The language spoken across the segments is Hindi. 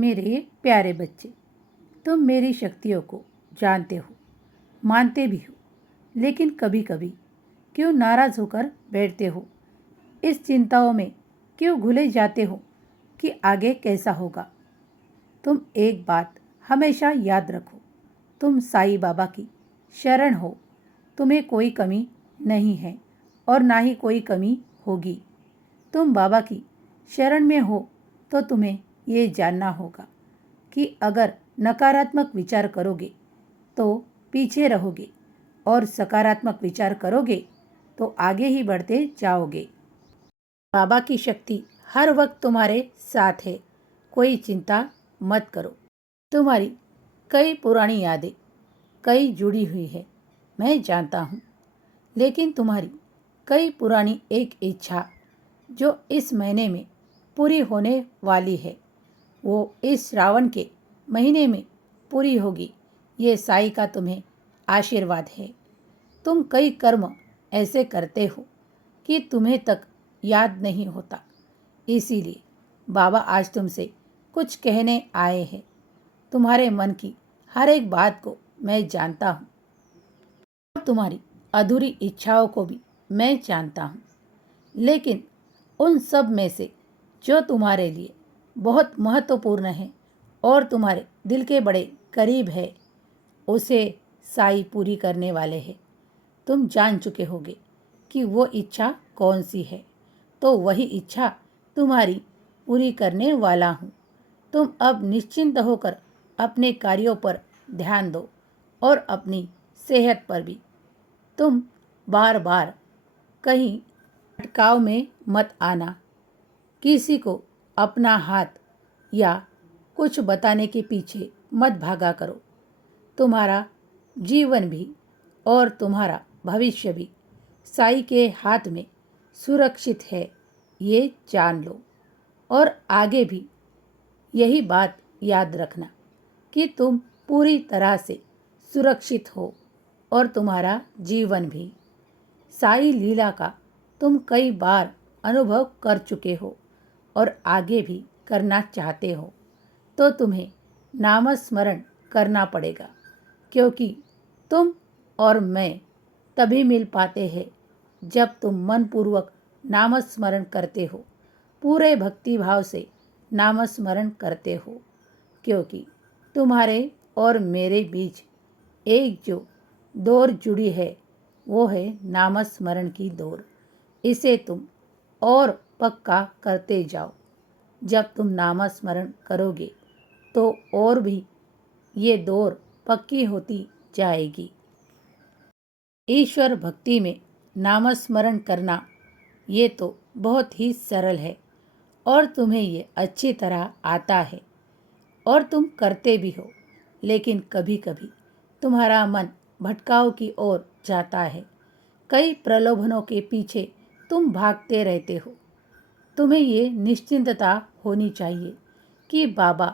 मेरे प्यारे बच्चे, तुम मेरी शक्तियों को जानते हो, मानते भी हो, लेकिन कभी कभी क्यों नाराज़ होकर बैठते हो? इस चिंताओं में क्यों घुले जाते हो कि आगे कैसा होगा? तुम एक बात हमेशा याद रखो, तुम साईं बाबा की शरण हो। तुम्हें कोई कमी नहीं है और ना ही कोई कमी होगी। तुम बाबा की शरण में हो तो तुम्हें ये जानना होगा कि अगर नकारात्मक विचार करोगे तो पीछे रहोगे और सकारात्मक विचार करोगे तो आगे ही बढ़ते जाओगे। बाबा की शक्ति हर वक्त तुम्हारे साथ है, कोई चिंता मत करो। तुम्हारी कई पुरानी यादें कई जुड़ी हुई है, मैं जानता हूँ, लेकिन तुम्हारी कई पुरानी एक इच्छा जो इस महीने में पूरी होने वाली है, वो इस श्रावण के महीने में पूरी होगी। ये साईं का तुम्हें आशीर्वाद है। तुम कई कर्म ऐसे करते हो कि तुम्हें तक याद नहीं होता, इसीलिए बाबा आज तुमसे कुछ कहने आए हैं। तुम्हारे मन की हर एक बात को मैं जानता हूँ और तुम्हारी अधूरी इच्छाओं को भी मैं जानता हूँ, लेकिन उन सब में से जो तुम्हारे लिए बहुत महत्वपूर्ण है और तुम्हारे दिल के बड़े करीब है, उसे साईं पूरी करने वाले हैं। तुम जान चुके होगे कि वो इच्छा कौन सी है, तो वही इच्छा तुम्हारी पूरी करने वाला हूँ। तुम अब निश्चिंत होकर अपने कार्यों पर ध्यान दो और अपनी सेहत पर भी। तुम बार बार कहीं भटकाव में मत आना। किसी को अपना हाथ या कुछ बताने के पीछे मत भागा करो। तुम्हारा जीवन भी और तुम्हारा भविष्य भी साईं के हाथ में सुरक्षित है, ये जान लो। और आगे भी यही बात याद रखना कि तुम पूरी तरह से सुरक्षित हो और तुम्हारा जीवन भी। साईं लीला का तुम कई बार अनुभव कर चुके हो और आगे भी करना चाहते हो, तो तुम्हें नामस्मरण करना पड़ेगा, क्योंकि तुम और मैं तभी मिल पाते हैं जब तुम मनपूर्वक नामस्मरण करते हो, पूरे भक्ति भाव से नामस्मरण करते हो। क्योंकि तुम्हारे और मेरे बीच एक जो डोर जुड़ी है, वो है नामस्मरण की डोर। इसे तुम और पक्का करते जाओ। जब तुम नामस्मरण करोगे तो और भी ये डोर पक्की होती जाएगी। ईश्वर भक्ति में नामस्मरण करना ये तो बहुत ही सरल है और तुम्हें ये अच्छी तरह आता है और तुम करते भी हो, लेकिन कभी कभी तुम्हारा मन भटकाव की ओर जाता है। कई प्रलोभनों के पीछे तुम भागते रहते हो। तुम्हें ये निश्चिंतता होनी चाहिए कि बाबा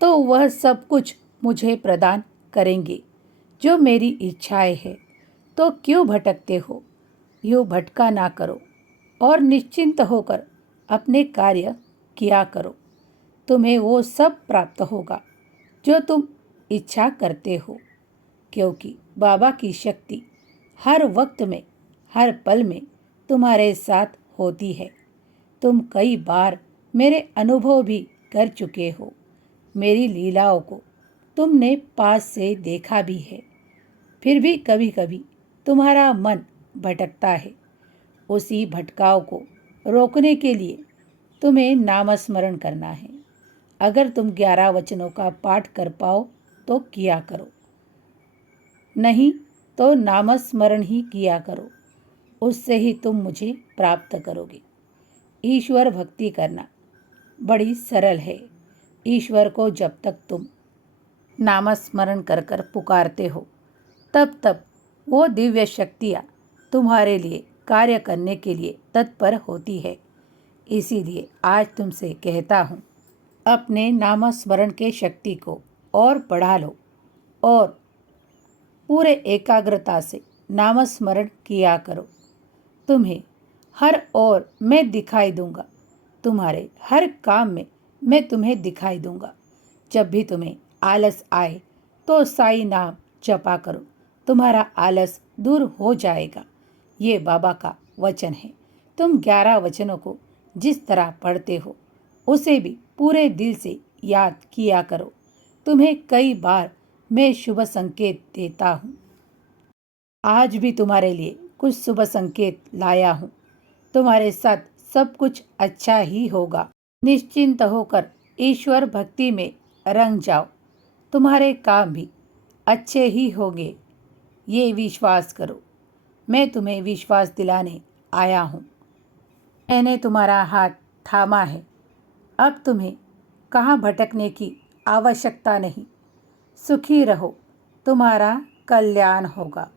तो वह सब कुछ मुझे प्रदान करेंगे जो मेरी इच्छाएं है। तो क्यों भटकते हो? यूँ भटका ना करो और निश्चिंत होकर अपने कार्य किया करो। तुम्हें वो सब प्राप्त होगा जो तुम इच्छा करते हो, क्योंकि बाबा की शक्ति हर वक्त में हर पल में तुम्हारे साथ होती है। तुम कई बार मेरे अनुभव भी कर चुके हो। मेरी लीलाओं को तुमने पास से देखा भी है। फिर भी कभी कभी तुम्हारा मन भटकता है। उसी भटकाव को रोकने के लिए तुम्हें नामस्मरण करना है। अगर तुम 11 वचनों का पाठ कर पाओ तो किया करो, नहीं तो नामस्मरण ही किया करो। उससे ही तुम मुझे प्राप्त करोगे। ईश्वर भक्ति करना बड़ी सरल है। ईश्वर को जब तक तुम नामस्मरण कर कर पुकारते हो, तब तब वो दिव्य शक्तियाँ तुम्हारे लिए कार्य करने के लिए तत्पर होती है। इसीलिए आज तुमसे कहता हूँ, अपने नामस्मरण के शक्ति को और बढ़ा लो और पूरे एकाग्रता से नामस्मरण किया करो। तुम्हें हर ओर मैं दिखाई दूंगा। तुम्हारे हर काम में मैं तुम्हें दिखाई दूंगा। जब भी तुम्हें आलस आए तो साई नाम जपा करो, तुम्हारा आलस दूर हो जाएगा। ये बाबा का वचन है। तुम 11 वचनों को जिस तरह पढ़ते हो उसे भी पूरे दिल से याद किया करो। तुम्हें कई बार मैं शुभ संकेत देता हूँ। आज भी तुम्हारे लिए कुछ शुभ संकेत लाया हूँ। तुम्हारे साथ सब कुछ अच्छा ही होगा। निश्चिंत होकर ईश्वर भक्ति में रंग जाओ। तुम्हारे काम भी अच्छे ही होंगे, ये विश्वास करो। मैं तुम्हें विश्वास दिलाने आया हूँ। मैंने तुम्हारा हाथ थामा है। अब तुम्हें कहाँ भटकने की आवश्यकता नहीं। सुखी रहो, तुम्हारा कल्याण होगा।